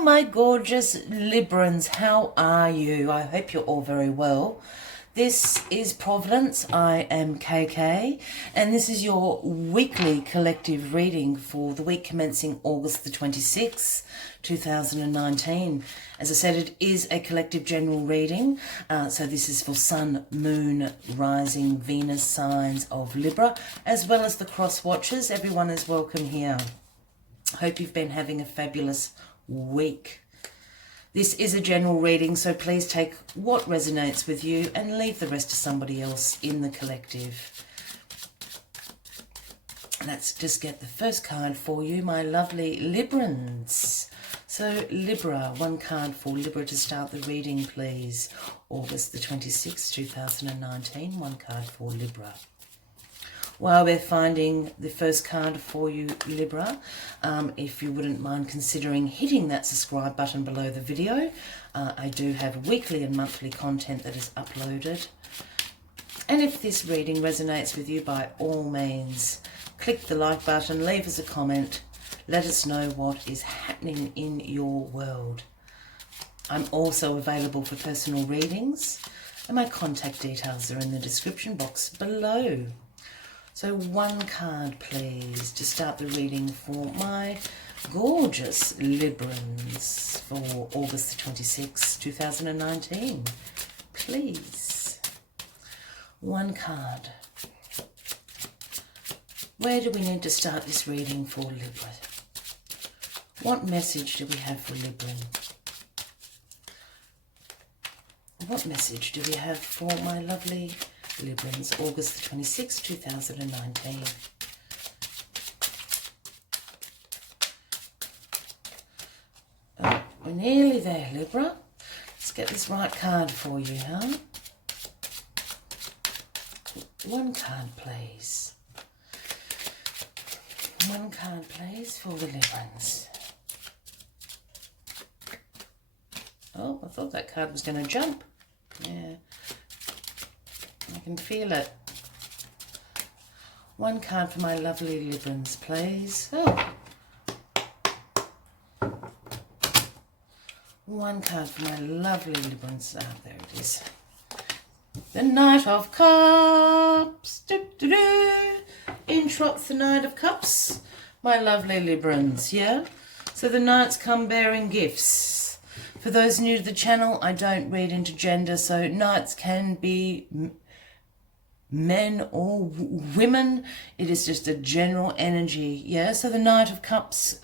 my gorgeous Librans, how are you? I hope you're all very well. This is Providence. I am KK, and this is your weekly collective reading for the week commencing August the 26th, 2019. As I said, it is a collective general reading, so this is for Sun, Moon, Rising, Venus signs of Libra, as well as the cross watchers. Everyone is welcome here. Hope you've been having a fabulous week. This is a general reading, so please take what resonates with you and leave the rest to somebody else in the collective. Let's just get the first card for you, my lovely Librans. So Libra, one card for Libra to start the reading, please. August the 26th, 2019, one card for Libra. While we're finding the first card for you, Libra, if you wouldn't mind considering hitting that subscribe button below the video. I do have weekly and monthly content that is uploaded. And if this reading resonates with you, by all means, click the like button, leave us a comment, let us know what is happening in your world. I'm also available for personal readings, and my contact details are in the description box below. So one card, please, to start the reading for my gorgeous Librans for August the 26th, 2019. Please. One card. Where do we need to start this reading for Libra? What message do we have for Libra? What message do we have for my lovely Librans, August the 26th, 2019. Oh, we're nearly there, Libra. Let's get this right card for you, huh? One card, please. One card, please, for the Librans. Oh, I thought that card was going to jump. Yeah. I can feel it. One card for my lovely Librans, please. Oh. One card for my lovely Librans. Ah, there it is. The Knight of Cups. In trots the Knight of Cups. My lovely Librans, yeah? So the Knights come bearing gifts. For those new to the channel, I don't read into gender, so Knights can be men or women. It is just a general energy, yeah? So the Knight of Cups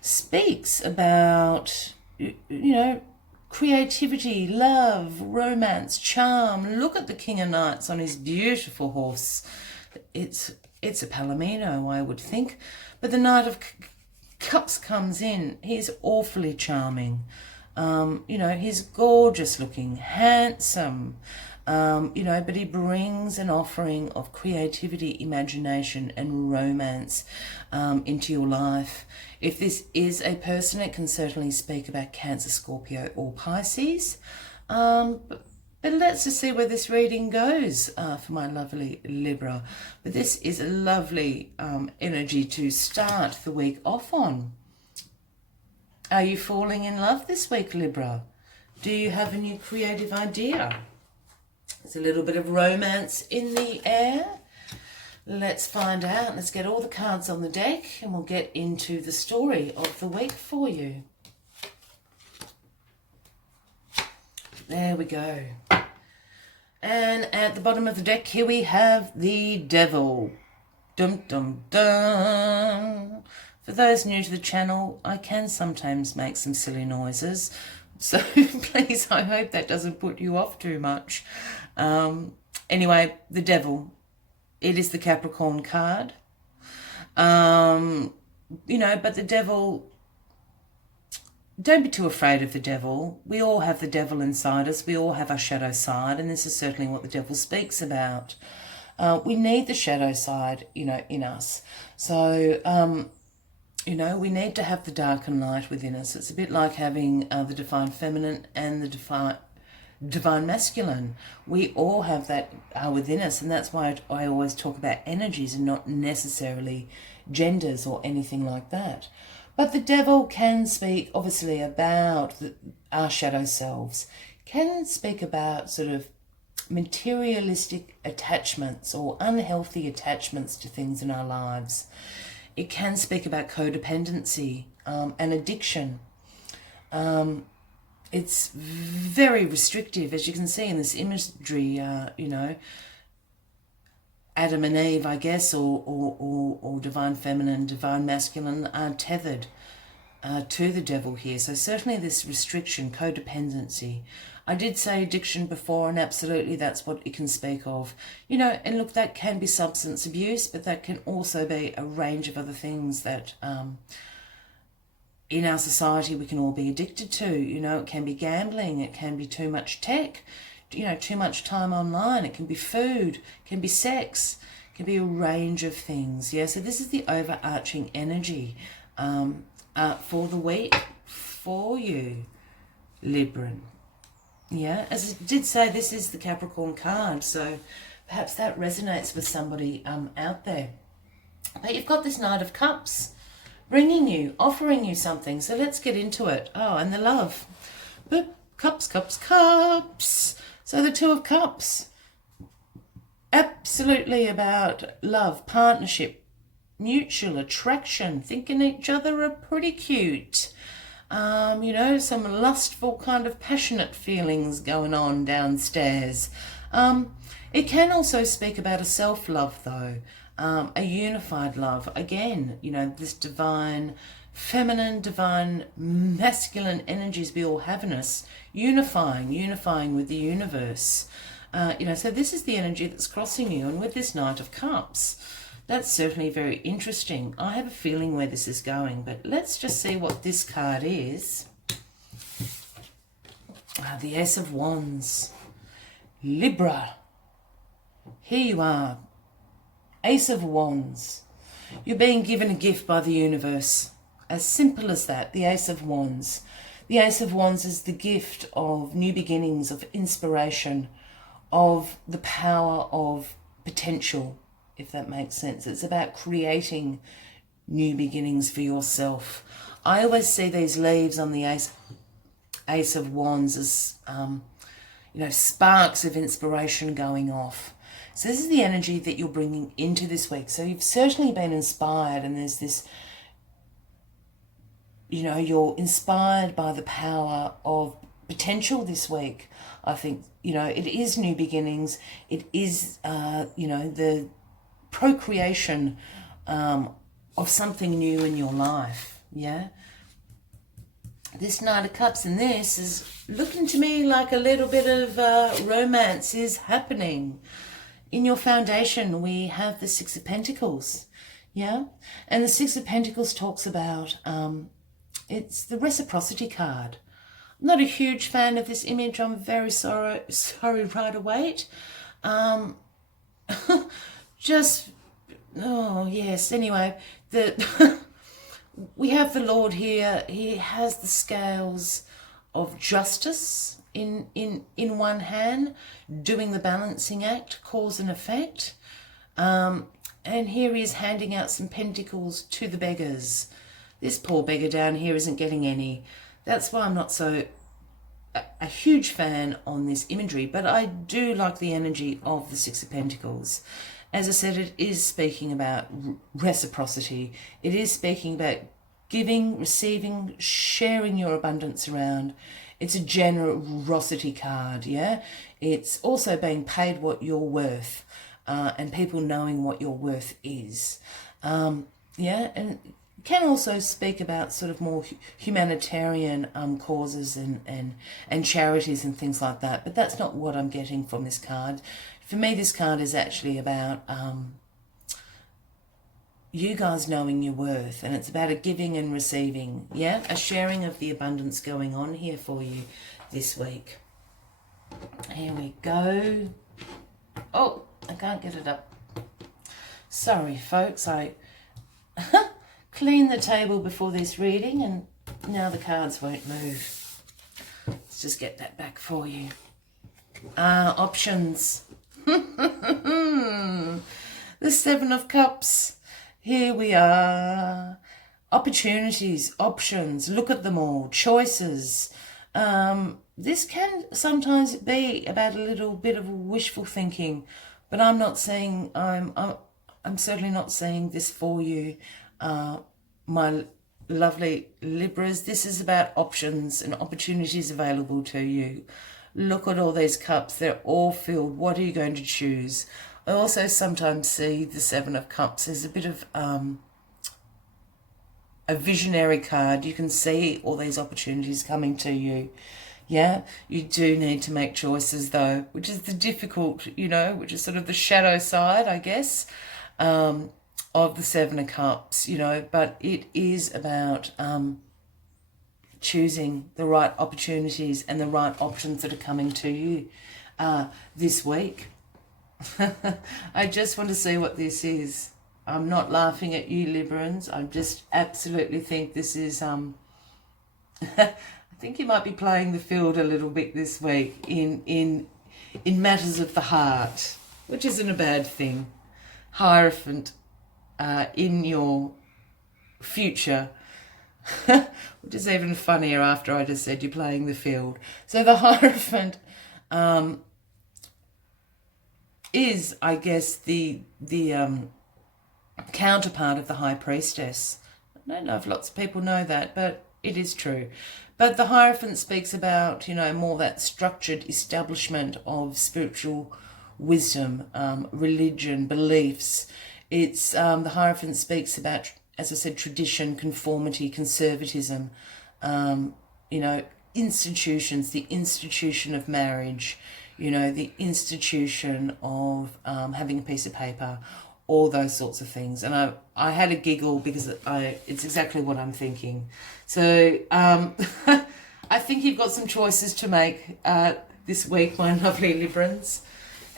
speaks about, you know, creativity, love, romance, charm. Look at the King of Knights on his beautiful horse. It's a Palomino, I would think. But the Knight of Cups comes in. He's awfully charming. You know, he's gorgeous looking, handsome. You know, but he brings an offering of creativity, imagination and romance into your life. If this is a person, it can certainly speak about Cancer, Scorpio or Pisces. But let's just see where this reading goes for my lovely Libra. But this is a lovely energy to start the week off on. Are you falling in love this week, Libra? Do you have a new creative idea? There's a little bit of romance in the air. Let's find out. Let's get all the cards on the deck and we'll get into the story of the week for you. There we go. And at the bottom of the deck here we have the Devil. Dum dum dum. For those new to the channel, I can sometimes make some silly noises. So please, I hope that doesn't put you off too much. Anyway, the Devil. It is the Capricorn card. You know, but the Devil, don't be too afraid of the Devil. We all have the Devil inside us. We all have our shadow side, and this is certainly what the Devil speaks about. We need the shadow side, you know, in us. So, you know, we need to have the dark and light within us. It's a bit like having the divine feminine and the divine masculine. We all have that within us, and that's why I always talk about energies and not necessarily genders or anything like that. But the devil can speak, obviously, about our shadow selves, can speak about sort of materialistic attachments or unhealthy attachments to things in our lives. It can speak about codependency and addiction. It's very restrictive, as you can see in this imagery, you know, Adam and Eve, I guess, or divine feminine, divine masculine are tethered to the devil here. So certainly this restriction, codependency. I did say addiction before, and absolutely that's what it can speak of. You know, and look, that can be substance abuse, but that can also be a range of other things that in our society we can all be addicted to. You know, it can be gambling, it can be too much tech, you know, too much time online, it can be food, it can be sex, it can be a range of things. Yeah, so this is the overarching energy for the week for you, Libran. Yeah, as I did say, this is the Capricorn card, so perhaps that resonates with somebody out there. But you've got this Knight of Cups bringing you, offering you something, so let's get into it. Oh, and the love. But cups, cups, cups. So the Two of Cups, absolutely about love, partnership, mutual attraction, thinking each other are pretty cute. You know, some lustful kind of passionate feelings going on downstairs. It can also speak about a self-love though, a unified love. Again, you know, this divine feminine, divine masculine energies we all have in us, unifying with the universe. You know, so this is the energy that's crossing you, and with this Knight of Cups, that's certainly very interesting. I have a feeling where this is going, but let's just see what this card is. The Ace of Wands. Libra. Here you are. Ace of Wands. You're being given a gift by the universe. As simple as that, the Ace of Wands. The Ace of Wands is the gift of new beginnings, of inspiration, of the power of potential, if that makes sense. It's about creating new beginnings for yourself. I always see these leaves on the Ace of Wands as, you know, sparks of inspiration going off. So this is the energy that you're bringing into this week. So you've certainly been inspired, and there's this, you know, you're inspired by the power of potential this week. I think, you know, it is new beginnings. It is, you know, the procreation of something new in your life. Yeah. This Knight of Cups and this is looking to me like a little bit of romance is happening. In your foundation, we have the Six of Pentacles. Yeah. And the Six of Pentacles talks about, it's the reciprocity card. I'm not a huge fan of this image. I'm very sorry right away. Just, oh yes, anyway, we have the Lord here. He has the scales of justice in one hand, doing the balancing act, cause and effect. And here he is handing out some pentacles to the beggars. This poor beggar down here isn't getting any. That's why I'm not so a huge fan on this imagery, but I do like the energy of the Six of Pentacles. As I said, it is speaking about reciprocity. It is speaking about giving, receiving, sharing your abundance around. It's a generosity card, yeah? It's also being paid what you're worth, and people knowing what your worth is. Yeah, and can also speak about sort of more humanitarian causes and charities and things like that. But that's not what I'm getting from this card. For me, this card is actually about you guys knowing your worth, and it's about a giving and receiving, yeah? A sharing of the abundance going on here for you this week. Here we go. Oh, I can't get it up. Sorry, folks, I cleaned the table before this reading, and now the cards won't move. Let's just get that back for you. Options. The Seven of Cups. Here we are. opportunities, options, look at them all, choices. This can sometimes be about a little bit of wishful thinking, but I'm not saying I'm certainly not saying this for you, my lovely Libras. This is about options and opportunities available to you. Look at all these cups, they're all filled. What are you going to choose? I also sometimes see the Seven of Cups as a bit of a visionary card. You can see all these opportunities coming to you. Yeah, you do need to make choices though, which is the difficult, which is sort of the shadow side, I guess, of the Seven of Cups, but it is about choosing the right opportunities and the right options that are coming to you this week. I just want to see what this is. I'm not laughing at you, Librans. I just absolutely think this is I think you might be playing the field a little bit this week in matters of the heart, which isn't a bad thing. Hierophant in your future, which is even funnier after I just said you're playing the field. So the Hierophant is, I guess, the counterpart of the High Priestess. I don't know if lots of people know that, but it is true. But the Hierophant speaks about, more that structured establishment of spiritual wisdom, religion, beliefs. It's the Hierophant speaks about, as I said, tradition, conformity, conservatism, institutions, the institution of marriage, the institution of having a piece of paper, all those sorts of things. And I had a giggle because it's exactly what I'm thinking. So I think you've got some choices to make this week, my lovely Librans.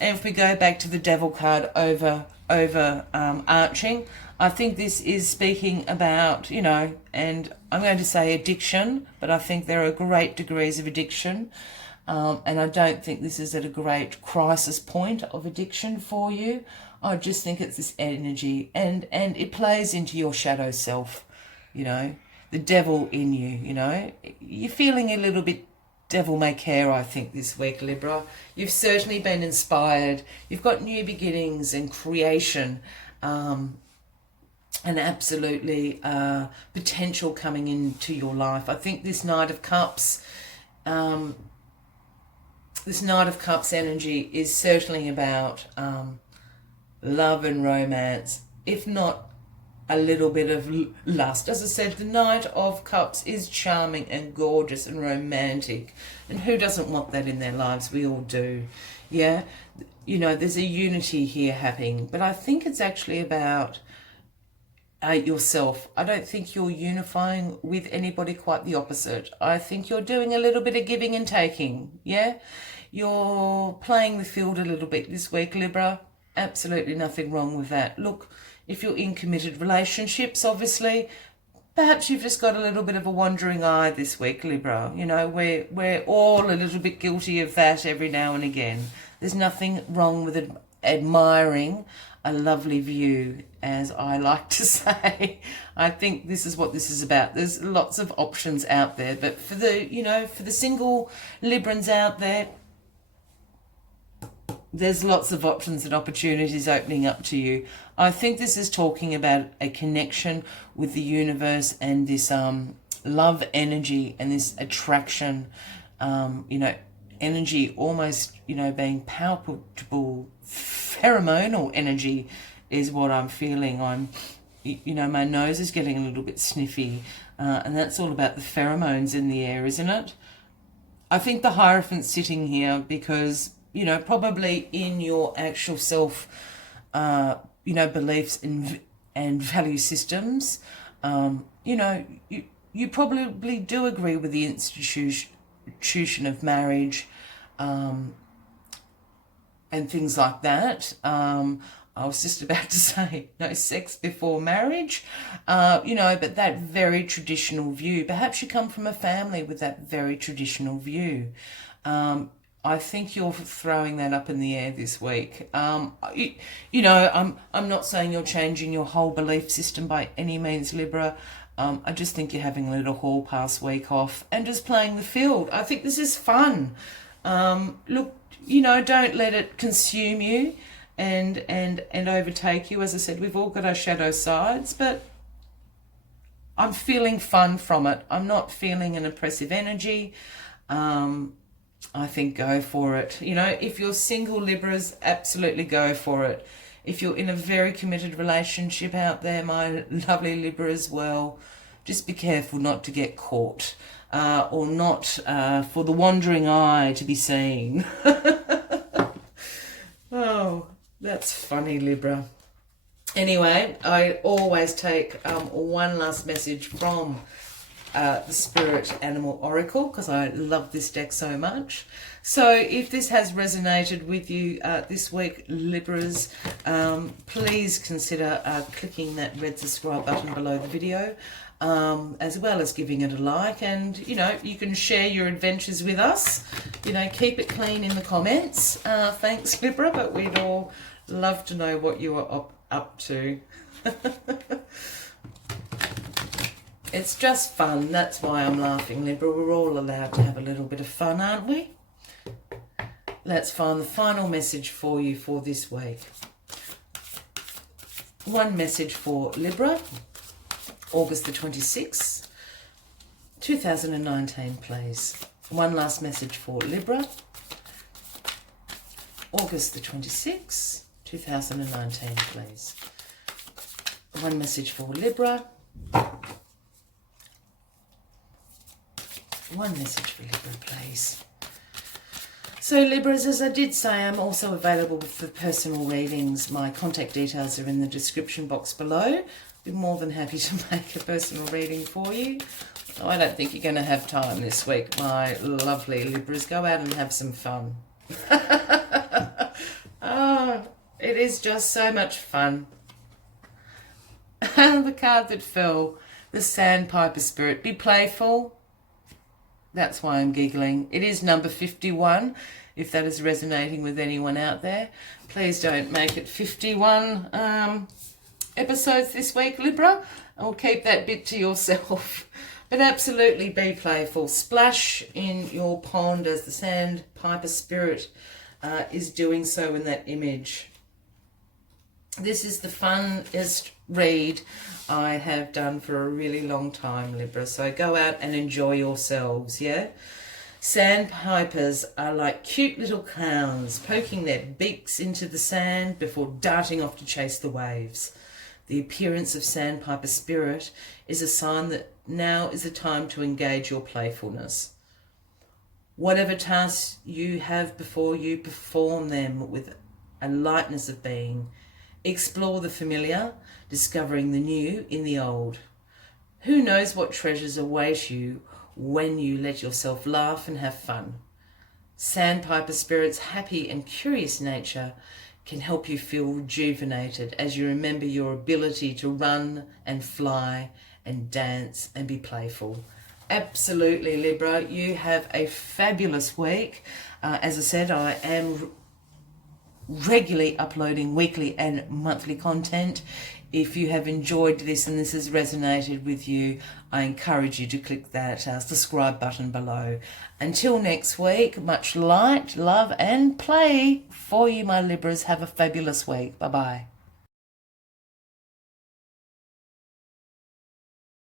And if we go back to the Devil card over arching, I think this is speaking about, and I'm going to say addiction, but I think there are great degrees of addiction. And I don't think this is at a great crisis point of addiction for you. I just think it's this energy, and it plays into your shadow self, the devil in you, You're feeling a little bit devil may care, I think, this week, Libra. You've certainly been inspired. You've got new beginnings and creation, and absolutely potential coming into your life. I think this Knight of Cups, energy is certainly about love and romance, if not a little bit of lust. As I said, the Knight of Cups is charming and gorgeous and romantic. And who doesn't want that in their lives? We all do. Yeah? There's a unity here happening. But I think it's actually about yourself. I don't think you're unifying with anybody, quite the opposite. I think you're doing a little bit of giving and taking. Yeah? You're playing the field a little bit this week, Libra. Absolutely nothing wrong with that. Look, if you're in committed relationships, obviously, perhaps you've just got a little bit of a wandering eye this week, Libra. We're all a little bit guilty of that every now and again. There's nothing wrong with admiring a lovely view, as I like to say. I think this is what this is about. There's lots of options out there, but for the single Librans out there, there's lots of options and opportunities opening up to you. I think this is talking about a connection with the universe and this love energy and this attraction, energy almost, being palpable, pheromonal energy is what I'm feeling. My nose is getting a little bit sniffy, and that's all about the pheromones in the air, isn't it? I think the Hierophant's sitting here because probably in your actual self, beliefs and value systems, you probably do agree with the institution of marriage, and things like that. I was just about to say no sex before marriage, but that very traditional view. Perhaps you come from a family with that very traditional view. I think you're throwing that up in the air this week. I'm not saying you're changing your whole belief system by any means, Libra. I just think you're having a little hall pass week off and just playing the field. I think this is fun. Look, you know, don't let it consume you and overtake you. As I said, we've all got our shadow sides, but I'm feeling fun from it. I'm not feeling an oppressive energy. I think go for it. You know, if you're single, Libras, absolutely go for it. If you're in a very committed relationship out there, my lovely Libra as well, just be careful not to get caught or not for the wandering eye to be seen. Oh, that's funny, Libra. Anyway, I always take one last message from the Spirit Animal Oracle because I love this deck so much. So if this has resonated with you this week, Libras, please consider clicking that red subscribe button below the video, as well as giving it a like. And, you know, you can share your adventures with us. You know, keep it clean in the comments. Thanks, Libra, but we'd all love to know what you are up to. It's just fun. That's why I'm laughing, Libra. We're all allowed to have a little bit of fun, aren't we? Let's find the final message for you for this week. One message for Libra, August the 26th, 2019, please. One last message for Libra, August the 26th, 2019, please. One message for Libra. One message for Libra, please. So Libras, as I did say, I'm also available for personal readings. My contact details are in the description box below. Be more than happy to make a personal reading for you. I don't think you're going to have time this week, my lovely Libras. Go out and have some fun. Oh, it is just so much fun. The card that fell, the Sandpiper Spirit. Be playful. That's why I'm giggling. It is number 51, if that is resonating with anyone out there. Please don't make it 51 episodes this week, Libra. I'll keep that bit to yourself. But absolutely be playful. Splash in your pond as the Sandpiper Spirit is doing so in that image. This is the funnest read I have done for a really long time, Libra. So go out and enjoy yourselves, yeah? Sandpipers are like cute little clowns poking their beaks into the sand before darting off to chase the waves. The appearance of Sandpiper Spirit is a sign that now is the time to engage your playfulness. Whatever tasks you have before you, perform them with a lightness of being. Explore the familiar, discovering the new in the old. Who knows what treasures await you when you let yourself laugh and have fun. Sandpiper Spirit's happy and curious nature can help you feel rejuvenated as you remember your ability to run and fly and dance and be playful. Absolutely, Libra. You have a fabulous week. As I said, I am regularly uploading weekly and monthly content. If you have enjoyed this and this has resonated with you, I encourage you to click that subscribe button below. Until next week, much light, love and play for you, my Libras. Have a fabulous week. Bye-bye.